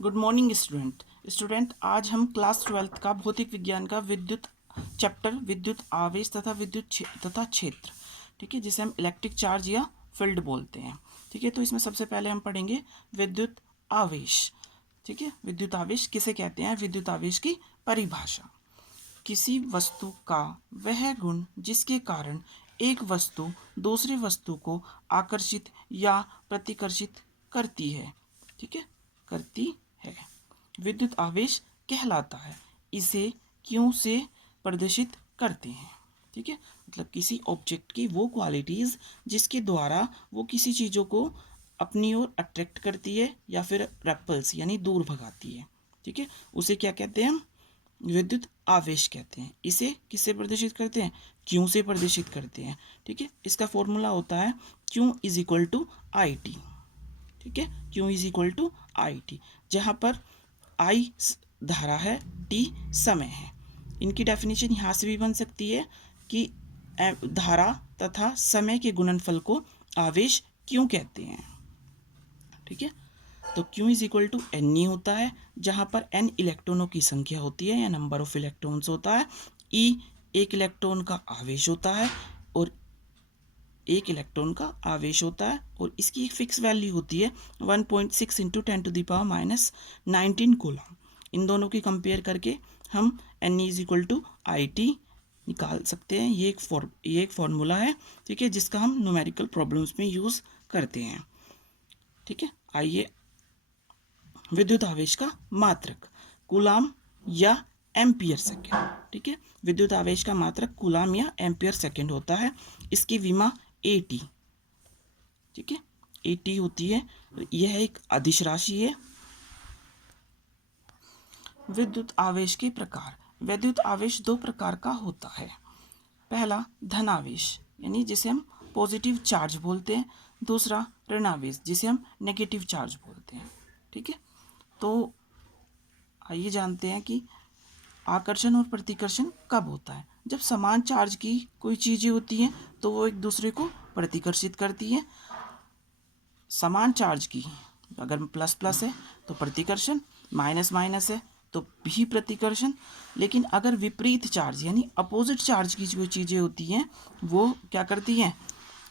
Good morning student आज हम class 12th का भौतिक विज्ञान का विद्युत चैप्टर विद्युत आवेश तथा तथा क्षेत्र, ठीक है, जिसे हम इलेक्ट्रिक चार्ज या फील्ड बोलते हैं। ठीक है, तो इसमें सबसे पहले हम पढ़ेंगे विद्युत आवेश। ठीक है, विद्युत आवेश किसे कहते हैं, विद्युत आवेश की परिभाषा। किसी वस्तु का वह गुण जिसके कारण एक वस्तु दूसरी वस्तु को आकर्षित या प्रतिकर्षित करती है। ठीक है, करती है, विद्युत आवेश कहलाता है। इसे क्यों से प्रदर्शित करते हैं। ठीक है, मतलब किसी ऑब्जेक्ट की वो क्वालिटीज़ जिसके द्वारा वो किसी चीज़ों को अपनी ओर अट्रैक्ट करती है या फिर रेपल्स यानी दूर भगाती है। ठीक है, उसे क्या कहते हैं हम, विद्युत आवेश कहते हैं। इसे किससे प्रदर्शित करते हैं, क्यू से प्रदर्शित करते हैं। ठीक है, इसका फॉर्मूला होता है Q is equal to I T. ठीक है, Q is equal to I T, जहाँ पर आई धारा है, टी समय है। इनकी डेफिनेशन यहाँ से भी बन सकती है कि धारा तथा समय के गुणनफल को आवेश क्यों कहते हैं। ठीक है, तो Q is equal to n e होता है, जहाँ पर n इलेक्ट्रॉनों की संख्या होती है या नंबर ऑफ इलेक्ट्रॉन्स होता है। E एक इलेक्ट्रॉन का आवेश होता है और एक इलेक्ट्रॉन का आवेश होता है, और इसकी एक फिक्स वैल्यू होती है 1.6 इंटू 10⁻⁻19 कूलम। इन दोनों की कंपेयर करके हम n e is equal to I T निकाल सकते हैं। ये एक फॉर्मूला है, ठीक है, जिसका हम न्यूमेरिकल प्रॉब्लम्स में यूज़ करते हैं। ठीक है, आइए विद्युत आवेश का मात्रक कूलाम या एम्पियर सेकेंड। ठीक है, विद्युत आवेश का मात्रक कूलाम या एम्पियर सेकेंड होता है। इसकी विमा एटी। ठीक है, एटी होती है, यह एक अदिश राशि है। विद्युत आवेश के प्रकार। विद्युत आवेश दो प्रकार का होता है। पहला धनावेश यानी जिसे हम पॉजिटिव चार्ज बोलते हैं, दूसरा ऋणावेश जिसे हम नेगेटिव चार्ज बोलते हैं। ठीक है, तो आइए जानते हैं कि आकर्षण और प्रतिकर्षण कब होता है। जब समान चार्ज की कोई चीज़ें होती हैं तो वो एक दूसरे को प्रतिकर्षित करती हैं। समान चार्ज की अगर प्लस प्लस है तो प्रतिकर्षण, माइनस माइनस है तो भी प्रतिकर्षण। लेकिन अगर विपरीत चार्ज यानी अपोजिट चार्ज की जो चीज़ें होती हैं वो क्या करती हैं,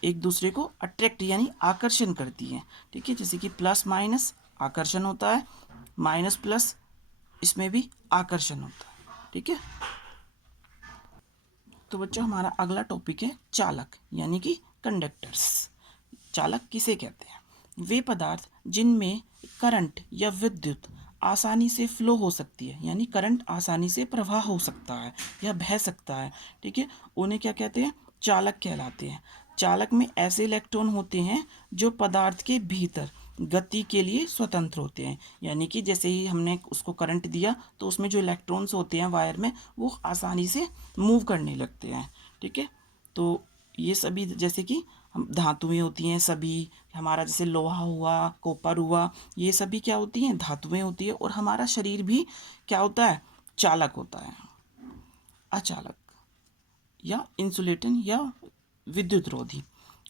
एक दूसरे को अट्रैक्ट यानी आकर्षण करती हैं। ठीक है, जैसे कि प्लस माइनस आकर्षण होता है, माइनस प्लस इसमें भी आकर्षण होता है। ठीक है, तो बच्चों हमारा अगला टॉपिक है चालक यानी कि कंडक्टर्स। चालक किसे कहते हैं, वे पदार्थ जिनमें करंट या विद्युत आसानी से फ्लो हो सकती है, यानी करंट आसानी से प्रवाह हो सकता है या बह सकता है। ठीक है, उन्हें क्या कहते हैं, चालक कहलाते हैं। चालक में ऐसे इलेक्ट्रॉन होते हैं जो पदार्थ के भीतर गति के लिए स्वतंत्र होते हैं, यानी कि जैसे ही हमने उसको करंट दिया तो उसमें जो इलेक्ट्रॉन्स होते हैं वायर में वो आसानी से मूव करने लगते हैं। ठीक है, तो ये सभी जैसे कि हम धातुएं होती हैं, सभी हमारा जैसे लोहा हुआ, कॉपर हुआ, ये सभी क्या होती हैं, धातुएं होती है। और हमारा शरीर भी क्या होता है, चालक होता है। अचालक या इंसुलेटन या विद्युत रोधी,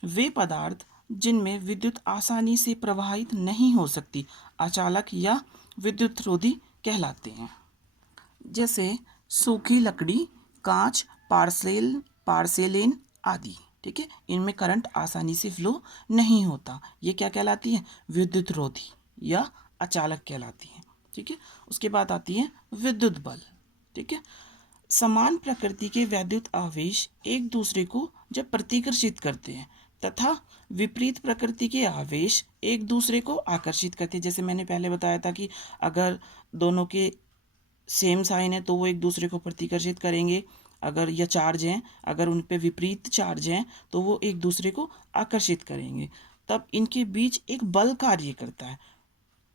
वे पदार्थ जिनमें विद्युत आसानी से प्रवाहित नहीं हो सकती अचालक या विद्युत रोधी कहलाते हैं। जैसे सूखी लकड़ी, कांच, पार्सेलेन आदि। ठीक है, इनमें करंट आसानी से फ्लो नहीं होता, ये क्या कहलाती है, विद्युत रोधी या अचालक कहलाती है। ठीक है, उसके बाद आती है विद्युत बल। ठीक है, समान प्रकृति के वैद्युत आवेश एक दूसरे को जब प्रतिकर्षित करते हैं तथा विपरीत प्रकृति के आवेश एक दूसरे को आकर्षित करते हैं। जैसे मैंने पहले बताया था कि अगर दोनों के सेम साइन है तो वो एक दूसरे को प्रतिकर्षित करेंगे, अगर यह चार्ज हैं, अगर उन पे विपरीत चार्ज हैं तो वो एक दूसरे को आकर्षित करेंगे। तब इनके बीच एक बल कार्य करता है।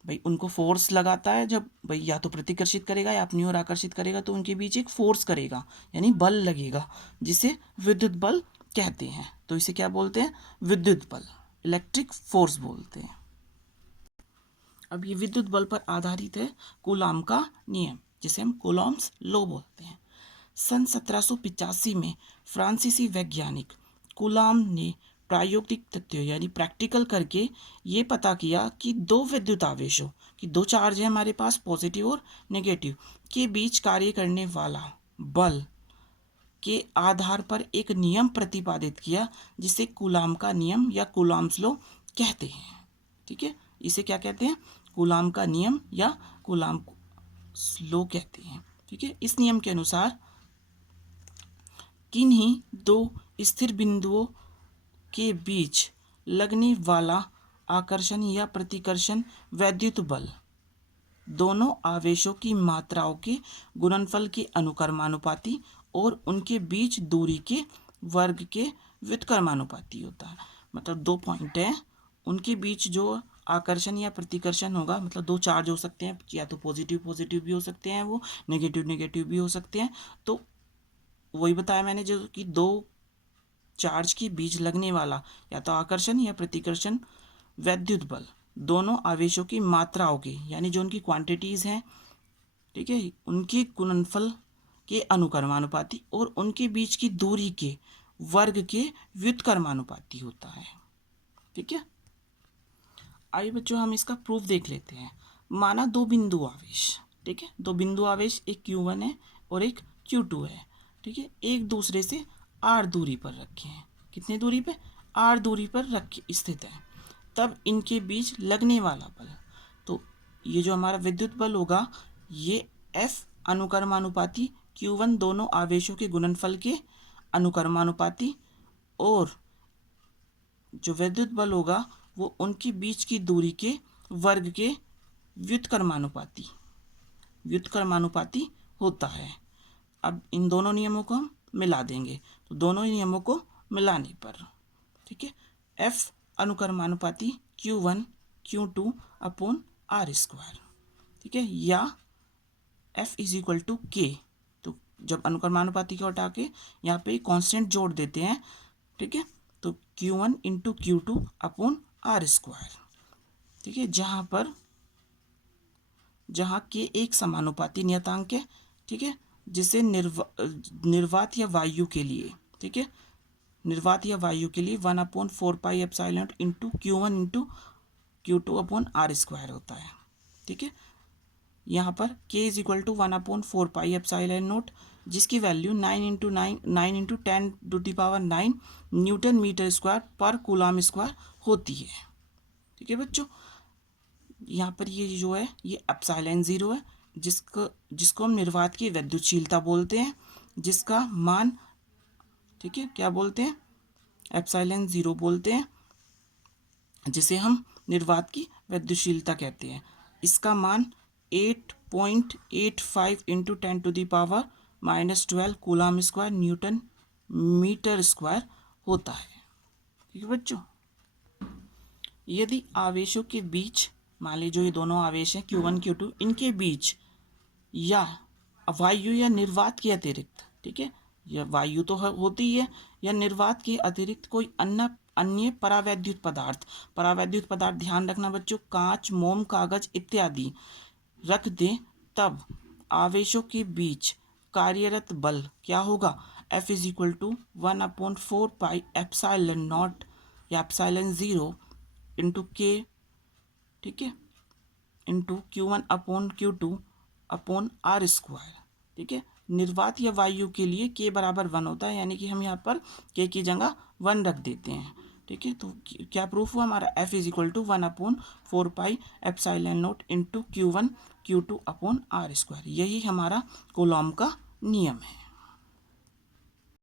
भाई उनको फोर्स लगाता है, जब भाई या तो प्रतिकर्षित करेगा या अपनी ओर आकर्षित करेगा तो उनके बीच एक फोर्स करेगा यानी बल लगेगा, जिसे विद्युत बल कहते हैं। तो इसे क्या बोलते हैं, विद्युत बल, इलेक्ट्रिक फोर्स बोलते हैं। अब ये विद्युत बल पर आधारित है कूलाम का नियम, जिसे हम कूलॉम्स लॉ बोलते हैं। सन 1785 में फ्रांसीसी वैज्ञानिक कूलाम ने प्रायोगिक तथ्यों यानी प्रैक्टिकल करके ये पता किया कि दो विद्युत आवेशों कि दो चार्ज है हमारे पास पॉजिटिव और नेगेटिव के बीच कार्य करने वाला बल के आधार पर एक नियम प्रतिपादित किया जिसे कूलाम का नियम या कूलाम्स लॉ कहते हैं। ठीक है, इसे क्या कहते हैं? कूलाम का नियम या कूलाम लॉ कहते हैं। ठीक है, इस नियम के अनुसार किन्हीं दो स्थिर बिंदुओं के बीच लगने वाला आकर्षण या प्रतिकर्षण वैद्युत बल दोनों आवेशों की मात्राओं के गुणनफल के अनुक्रमानुपाती और उनके बीच दूरी के वर्ग के व्युत्क्रमानुपाती होता है। मतलब दो पॉइंट है, उनके बीच जो आकर्षण या प्रतिकर्षण होगा, मतलब दो चार्ज हो सकते हैं, या तो पॉजिटिव पॉजिटिव भी हो सकते हैं, वो नेगेटिव नेगेटिव भी हो सकते हैं। तो वही बताया मैंने जो कि दो चार्ज के बीच लगने वाला या तो आकर्षण या प्रतिकर्षण वैद्युत बल दोनों आवेशों की मात्राओं के यानी जो उनकी क्वांटिटीज हैं, ठीक है, उनके गुणनफल के अनुक्रमानुपाती और उनके बीच की दूरी के वर्ग के व्युत्क्रमानुपाती होता है। ठीक है, आइए बच्चों हम इसका प्रूफ देख लेते हैं। माना दो बिंदु आवेश, ठीक है, दो बिंदु आवेश एक Q1 है और एक Q2 है। ठीक है, एक दूसरे से r दूरी पर रखे हैं। कितनी दूरी पे? r दूरी पर रखे स्थित है। तब इनके बीच लगने वाला बल, तो ये जो हमारा विद्युत बल होगा ये F अनुक्रमानुपाती Q1 दोनों आवेशों के गुणनफल के अनुक्रमानुपाती और जो विद्युत बल होगा वो उनके बीच की दूरी के वर्ग के व्युत्क्रमानुपाती होता है। अब इन दोनों नियमों को हम मिला देंगे, तो दोनों ही नियमों को मिलाने पर, ठीक है, F अनुक्रमानुपाती Q1 Q2 upon R square, ठीक है, या F is equal to K। तो जब अनुक्रमानुपाती को हटा के यहाँ पे कांस्टेंट जोड़ देते हैं, ठीक है, तो Q1 into Q2 upon R square, ठीक है, जहाँ K एक समानुपाती नियतांक है, ठीक है, जिसे निर्वात या वायु के लिए, ठीक है, निर्वात या वायु के लिए 1/4πε into Q1 into Q2 upon R square होता है। ठीक है, यहाँ पर K इज इक्वल टू 1/4πε जिसकी value 9 into 10⁹ newton metre square पर कूलाम स्क्वायर होती है। ठीक है बच्चों, यहाँ पर ये जो है ये एप्सिलॉन 0 है, जिसको हम निर्वात की विद्युतशीलता बोलते हैं, जिसका मान, ठीक है, क्या बोलते हैं? एप्सिलॉन 0 बोलते हैं, जिसे हम निर्वात की विद्युतशीलता कहते हैं। इसका मान 8.85 into 10⁻⁻12 coulomb square newton metre square होता है। ठीक है बच्चों, यदि आवेशों के बीच, मान लीजिए ये दोनों आवेश हैं Q1 Q2, इनके बीच या वायु या निर्वात के अतिरिक्त, ठीक है, या वायु तो होती है, या निर्वात के अतिरिक्त कोई अन्य परावैद्युत पदार्थ ध्यान रखना बच्चों, कांच, मोम, कागज इत्यादि रख दें, तब आवेशों के बीच कार्यरत बल क्या होगा? F इज इक्वल टू 1/4πε0 या एप्सिलॉन 0 इंटू K, ठीक है, into Q1 upon Q2 upon R square. ठीक है, निर्वात या वायु के लिए K बराबर 1 होता है, यानी कि हम यहाँ पर K की जगह 1 रख देते हैं। ठीक है, तो क्या प्रूफ हुआ हमारा? F is equal to 1/4πε0 into Q1 Q2 upon R square. यही हमारा कूलॉम का नियम है।